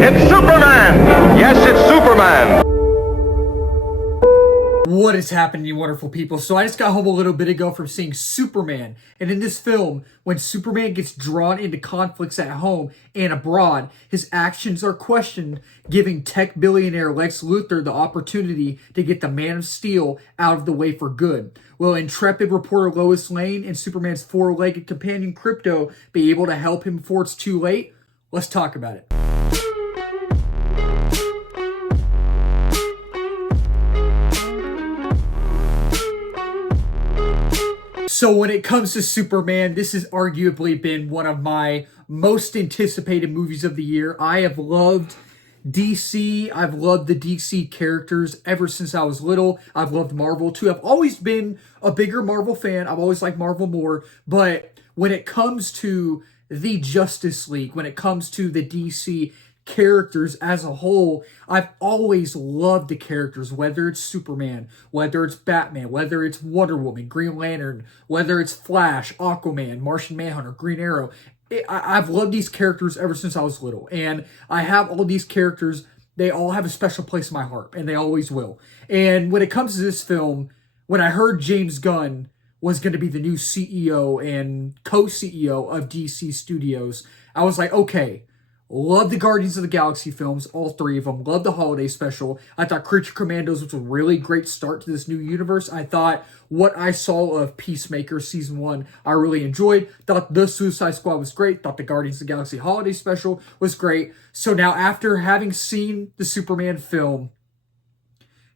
It's Superman! Yes, it's Superman! What is happening, you wonderful people? So I just got home a little bit ago from seeing Superman. And in this film, when Superman gets drawn into conflicts at home and abroad, his actions are questioned, giving tech billionaire Lex Luthor the opportunity to get the Man of Steel out of the way for good. Will intrepid reporter Lois Lane and Superman's four-legged companion Krypto be able to help him before it's too late? Let's talk about it. So when it comes to Superman, this has arguably been one of my most anticipated movies of the year. I have loved DC. I've loved the DC characters ever since I was little. I've loved Marvel too. I've always been a bigger Marvel fan. I've always liked Marvel more. But when it comes to the Justice League, when it comes to the DC characters as a whole, I've always loved the characters, whether it's Superman, whether it's Batman, whether it's Wonder Woman, Green Lantern, whether it's Flash, Aquaman, Martian Manhunter, Green Arrow. I've loved these characters ever since I was little, and I have all these characters. They all have a special place in my heart, and they always will. And when it comes to this film, when I heard James Gunn was going to be the new CEO and co-CEO of DC Studios, I was like, okay, love the Guardians of the Galaxy films, all three of them. Love the holiday special. I thought Creature Commandos was a really great start to this new universe. I thought what I saw of Peacemaker Season 1, I really enjoyed. Thought the Suicide Squad was great. Thought the Guardians of the Galaxy holiday special was great. So now after having seen the Superman film,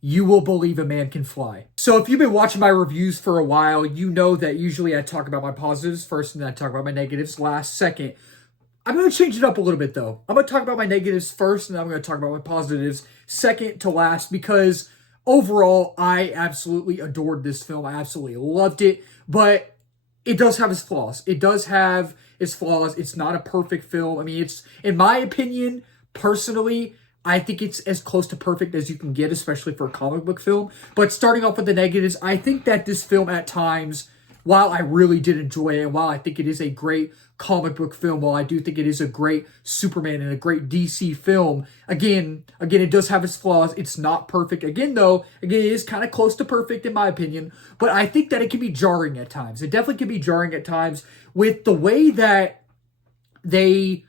you will believe a man can fly. So if you've been watching my reviews for a while, you know that usually I talk about my positives first and then I talk about my negatives last second. I'm going to change it up a little bit, though. I'm going to talk about my negatives first, and then I'm going to talk about my positives second to last, because overall, I absolutely adored this film. I absolutely loved it, but it does have its flaws. It does have its flaws. It's not a perfect film. I mean, it's, in my opinion, personally, I think it's as close to perfect as you can get, especially for a comic book film. But starting off with the negatives, I think that this film at times, while I really did enjoy it, and while I think it is a great comic book film, while I do think it is a great Superman and a great DC film, again, it does have its flaws. It's not perfect. Again, it is kind of close to perfect in my opinion, but I think that it can be jarring at times. It definitely can be jarring at times with the way that they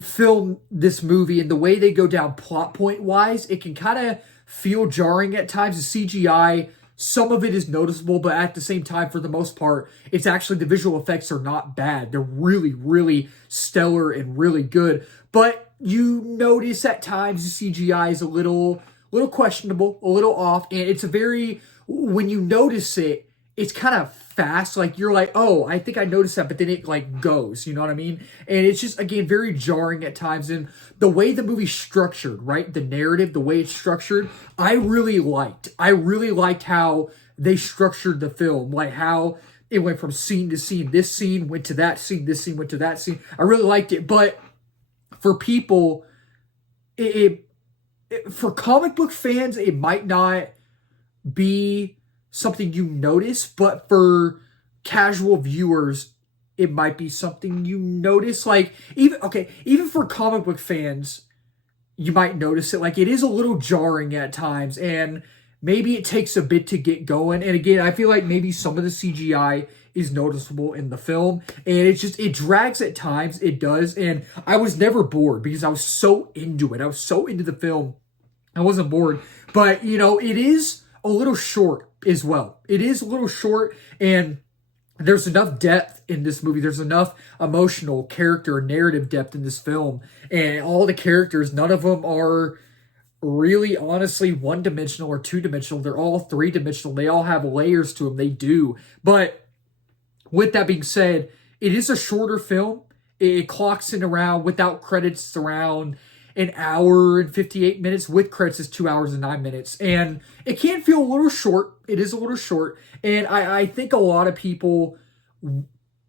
film this movie and the way they go down plot point wise. It can kind of feel jarring at times. The CGI, some of it is noticeable, but at the same time, for the most part, it's actually, the visual effects are not bad. They're really, really stellar and really good. But you notice at times the CGI is a little questionable, a little off. And it's a very, when you notice it, it's kind of fast. Like, you're like, oh, I think I noticed that, but then it like goes, you know what I mean? And it's just, again, very jarring at times. And the way the movie's structured, right? The narrative, the way it's structured, I really liked. I really liked how they structured the film, like how it went from scene to scene. This scene went to that scene, this scene went to that scene. I really liked it. But for people, for comic book fans, it might not be something you notice, but for casual viewers, it might be something you notice. Like, even for comic book fans, you might notice it. Like, it is a little jarring at times, and maybe it takes a bit to get going. And again, I feel like maybe some of the CGI is noticeable in the film, and it drags at times. It does. And I was never bored because I was so into it. I was so into the film. I wasn't bored, but it is a little short as well. It is a little short, and there's enough depth in this movie. There's enough emotional character narrative depth in this film, and all the characters, none of them are really, honestly, one-dimensional or two-dimensional. They're all three-dimensional. They all have layers to them. They do. But with that being said, it is a shorter film. It clocks in around, without credits, around an hour and 58 minutes. With credits is 2 hours and 9 minutes. And it can feel a little short. It is a little short. And I think a lot of people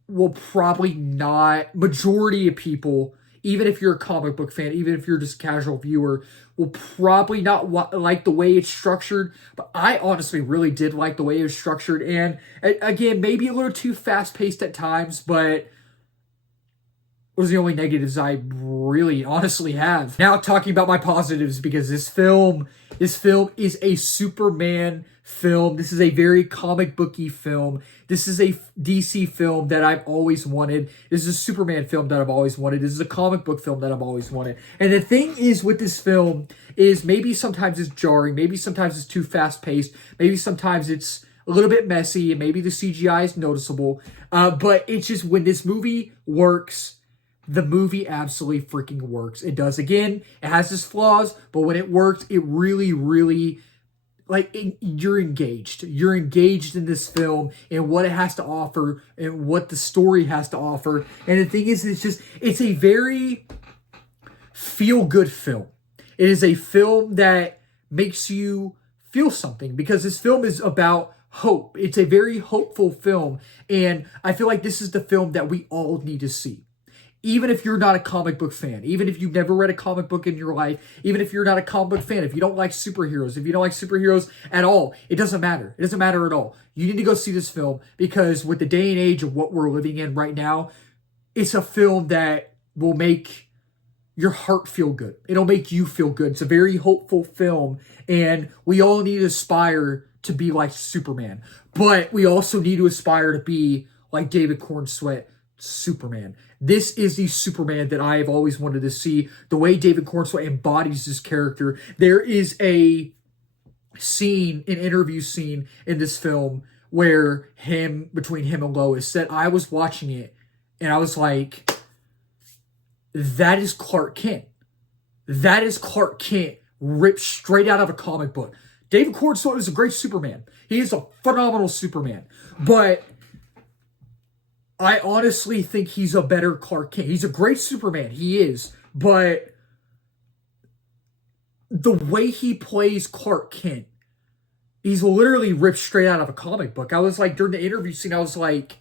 will probably not, majority of people, even if you're a comic book fan, even if you're just a casual viewer, will probably not like the way it's structured. But I honestly really did like the way it was structured. And again, maybe a little too fast-paced at times, but Those are the only negatives I really honestly have. Now talking about my positives, because this film is a Superman film. This is a very comic booky film. This is a DC film that I've always wanted. This is a Superman film that I've always wanted. This is a comic book film that I've always wanted. And the thing is with this film is maybe sometimes it's jarring. Maybe sometimes it's too fast paced. Maybe sometimes it's a little bit messy, and maybe the CGI is noticeable. But it's just when this movie works, the movie absolutely freaking works. It does. Again, it has its flaws, but when it works, it really, really, you're engaged. You're engaged in this film and what it has to offer and what the story has to offer. And the thing is, it's a very feel-good film. It is a film that makes you feel something, because this film is about hope. It's a very hopeful film, and I feel like this is the film that we all need to see. Even if you're not a comic book fan, even if you've never read a comic book in your life, even if you're not a comic book fan, if you don't like superheroes, if you don't like superheroes at all, it doesn't matter. It doesn't matter at all. You need to go see this film, because with the day and age of what we're living in right now, it's a film that will make your heart feel good. It'll make you feel good. It's a very hopeful film, and we all need to aspire to be like Superman. But we also need to aspire to be like David Cornsweet, Superman. This is the Superman that I have always wanted to see. The way David Cornsweet embodies this character. There is a scene, an interview scene in this film where between him and Lois, that I was watching it and I was like, that is Clark Kent. That is Clark Kent ripped straight out of a comic book. David Cornsweet is a great Superman. He is a phenomenal Superman. But I honestly think he's a better Clark Kent. He's a great Superman. He is. But the way he plays Clark Kent, he's literally ripped straight out of a comic book. I was like, during the interview scene, I was like,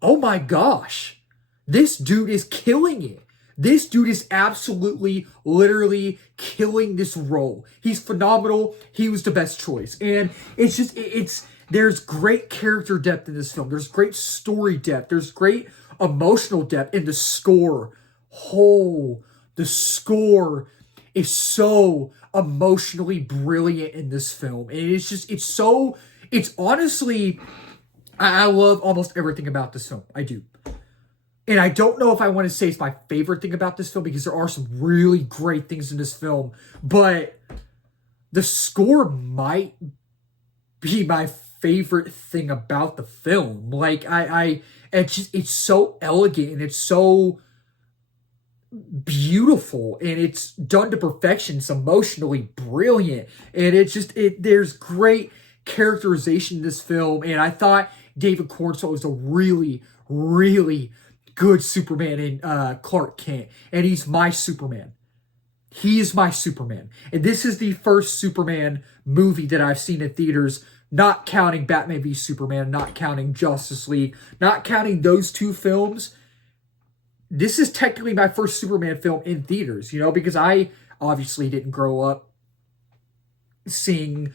oh my gosh, this dude is killing it. This dude is absolutely, literally killing this role. He's phenomenal. He was the best choice. And it's just, there's great character depth in this film. There's great story depth. There's great emotional depth in the score. The score is so emotionally brilliant in this film. And it's honestly, I love almost everything about this film. I do. And I don't know if I want to say it's my favorite thing about this film, because there are some really great things in this film, but the score might be my favorite thing about the film. Like, it's so elegant and it's so beautiful and it's done to perfection. It's emotionally brilliant, and there's great characterization in this film. And I thought David Cornsweet was a really, really good Superman in Clark Kent, and he's my Superman. He is my Superman. And this is the first Superman movie that I've seen in theaters, not counting Batman v Superman, not counting Justice League, not counting those two films. This is technically my first Superman film in theaters, because I obviously didn't grow up seeing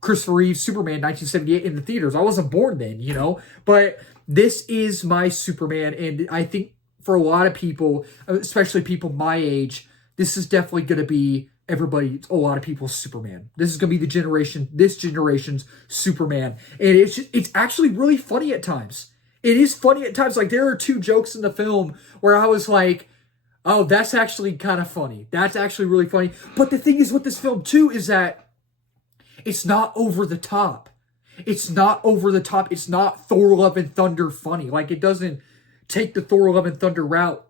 Christopher Reeve's Superman 1978 in the theaters. I wasn't born then, but this is my Superman, and I think for a lot of people, especially people my age, this is definitely going to be a lot of people's Superman. This is going to be this generation's Superman, and it's actually really funny at times. It is funny at times. Like, there are two jokes in the film where I was like, oh, that's actually kind of funny. That's actually really funny. But the thing is with this film too is that it's not over the top. It's not over the top. It's not Thor Love and Thunder funny. Like, it doesn't take the Thor Love and Thunder route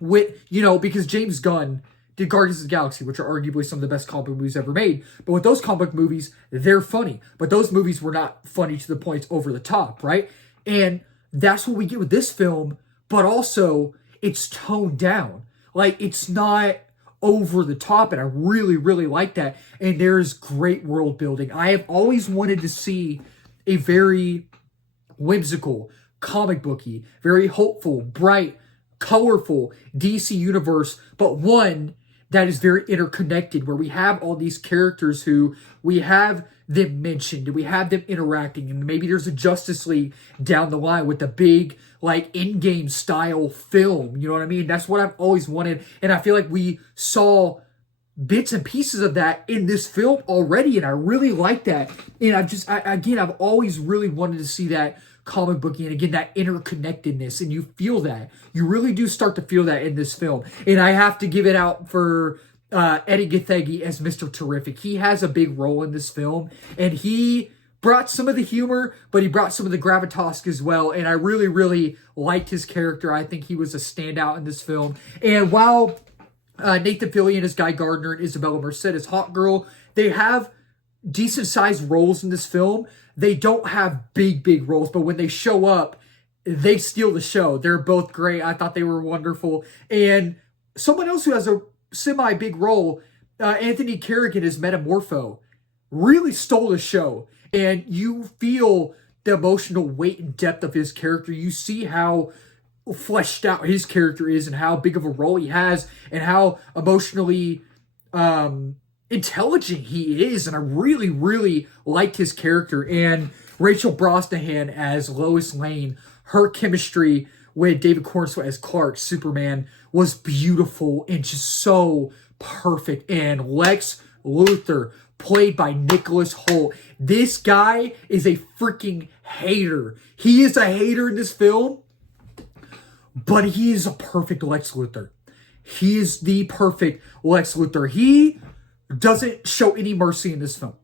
because James Gunn did Guardians of the Galaxy, which are arguably some of the best comic book movies ever made. But with those comic book movies, they're funny. But those movies were not funny to the point it's over the top, right? And that's what we get with this film, but also it's toned down. Like, it's not over the top, and I really, really like that. And there's great world building. I have always wanted to see a very whimsical, comic booky, very hopeful, bright, colorful DC universe, but one that is very interconnected, where we have all these characters who we have them mentioned and we have them interacting, and maybe there's a Justice League down the line with a big like in-game style film. You know what I mean? That's what I've always wanted, and I feel like we saw bits and pieces of that in this film already, and I really like that. And I've always really wanted to see that comic booky, and again, that interconnectedness, and you feel that. You really do start to feel that in this film. And I have to give it out for Eddie Gathegi as Mr. Terrific. He has a big role in this film, and he brought some of the humor, but he brought some of the gravitas as well, and I really, really liked his character. I think he was a standout in this film. And while Nathan Fillion as Guy Gardner and Isabella Merced as Hawkgirl, they have decent-sized roles in this film. They don't have big roles, but when they show up, they steal the show. They're both great. I thought they were wonderful. And someone else who has a semi-big role, Anthony Carrigan as Metamorpho, really stole the show. And you feel the emotional weight and depth of his character. You see how fleshed out his character is and how big of a role he has and how emotionally intelligent he is. And I really, really liked his character. And Rachel Brosnahan as Lois Lane, her chemistry with David Cornswell as Clark, Superman, was beautiful and just so perfect. And Lex Luthor, played by Nicholas Hoult. This guy is a freaking hater. He is a hater in this film, but he is a perfect Lex Luthor. He is the perfect Lex Luthor. He doesn't show any mercy in this film.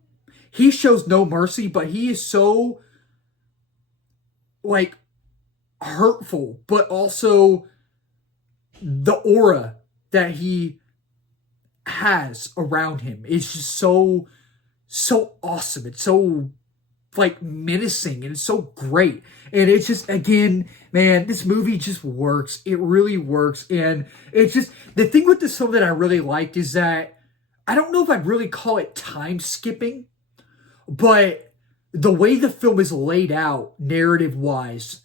He shows no mercy, but he is so, like, hurtful, but also the aura that he has around him is just so awesome. It's so like menacing, and it's so great. And it's just, again, man, this movie just works. It really works. And it's just, the thing with this film that I really liked is that I don't know if I'd really call it time skipping, but the way the film is laid out narrative wise,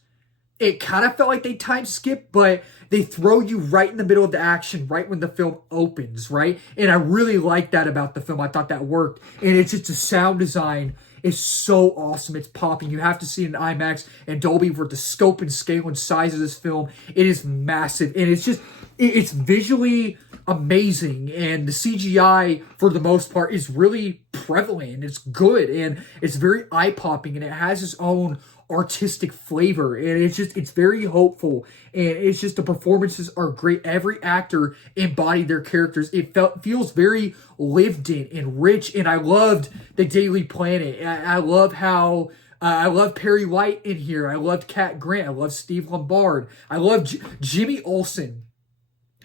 it kind of felt like they time skipped, but they throw you right in the middle of the action, right when the film opens, right? And I really like that about the film. I thought that worked. And it's just, the sound design is so awesome. It's popping. You have to see it in IMAX and Dolby for the scope and scale and size of this film. It is massive. And it's just, it's visually amazing. And the CGI, for the most part, is really prevalent. It's good. And it's very eye-popping. And it has its own artistic flavor, and it's very hopeful, and it's just, the performances are great. Every actor embodied their characters. It feels very lived in and rich, and I loved the Daily Planet. I love how I love Perry White in here. I loved Cat Grant. I love Steve Lombard. I love Jimmy Olsen.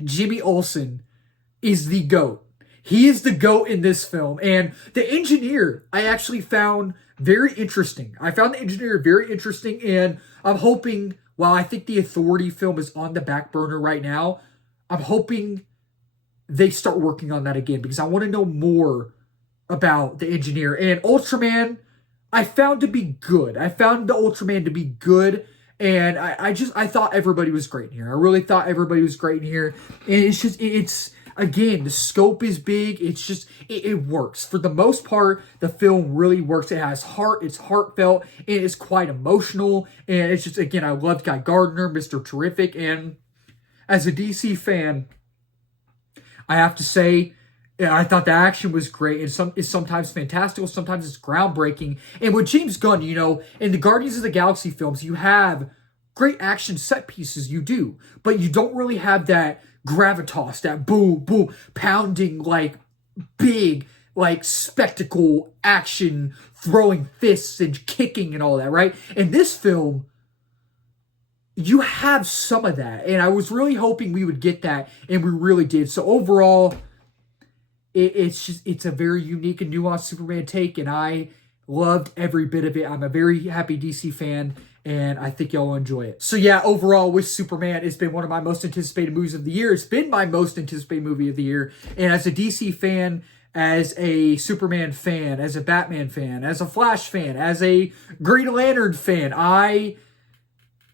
Jimmy Olsen is the GOAT. He is the GOAT in this film. And the engineer, I actually found very interesting. I found the engineer very interesting, and I'm hoping, while I think the Authority film is on the back burner right now, I'm hoping they start working on that again, because I want to know more about the engineer. And Ultraman, I found to be good. I found the Ultraman to be good, and I thought everybody was great in here. I really thought everybody was great in here. And it's just, again, the scope is big. It's just, it works. For the most part, the film really works. It has heart. It's heartfelt. And it's quite emotional. And it's just, again, I loved Guy Gardner, Mr. Terrific. And as a DC fan, I have to say, I thought the action was great. And it's sometimes fantastical. Sometimes it's groundbreaking. And with James Gunn, you know, in the Guardians of the Galaxy films, you have great action set pieces. You do. But you don't really have that gravitas, that boom, boom, pounding, like, big, like, spectacle action, throwing fists and kicking and all that, right? In this film, you have some of that, and I was really hoping we would get that, and we really did. So overall, it's a very unique and nuanced Superman take, and I loved every bit of it. I'm a very happy DC fan, and I think y'all will enjoy it. So yeah, overall with Superman, it's been one of my most anticipated movies of the year. It's been my most anticipated movie of the year. And as a DC fan, as a Superman fan, as a Batman fan, as a Flash fan, as a Green Lantern fan, as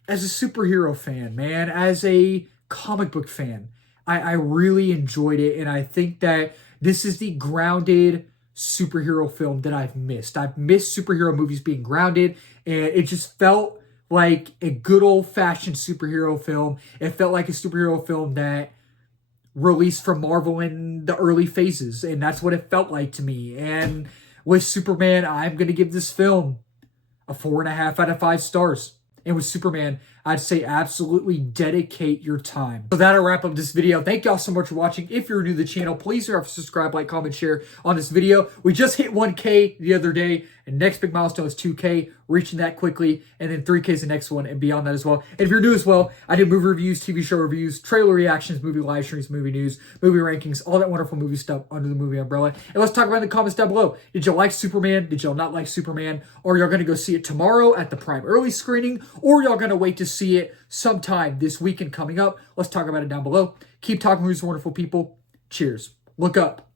a superhero fan, man, as a comic book fan, I really enjoyed it, and I think that this is the grounded superhero film that I've missed. I've missed superhero movies being grounded, and it just felt like a good old-fashioned superhero film. It felt like a superhero film that released from Marvel in the early phases, and that's what it felt like to me. And with Superman, I'm going to give this film a 4.5 out of 5 stars. And with Superman, I'd say absolutely dedicate your time. So that'll wrap up this video. Thank y'all so much for watching. If you're new to the channel, please remember to subscribe, like, comment, share on this video. We just hit 1K the other day, and next big milestone is 2K, reaching that quickly, and then 3K is the next one, and beyond that as well. And if you're new as well, I do movie reviews, TV show reviews, trailer reactions, movie live streams, movie news, movie rankings, all that wonderful movie stuff under the movie umbrella. And let's talk about it in the comments down below. Did you like Superman? Did y'all not like Superman? Or y'all gonna go see it tomorrow at the Prime early screening? Or y'all gonna wait to see it sometime this weekend coming up? Let's talk about it down below. Keep talking movies, wonderful people. Cheers. Look up.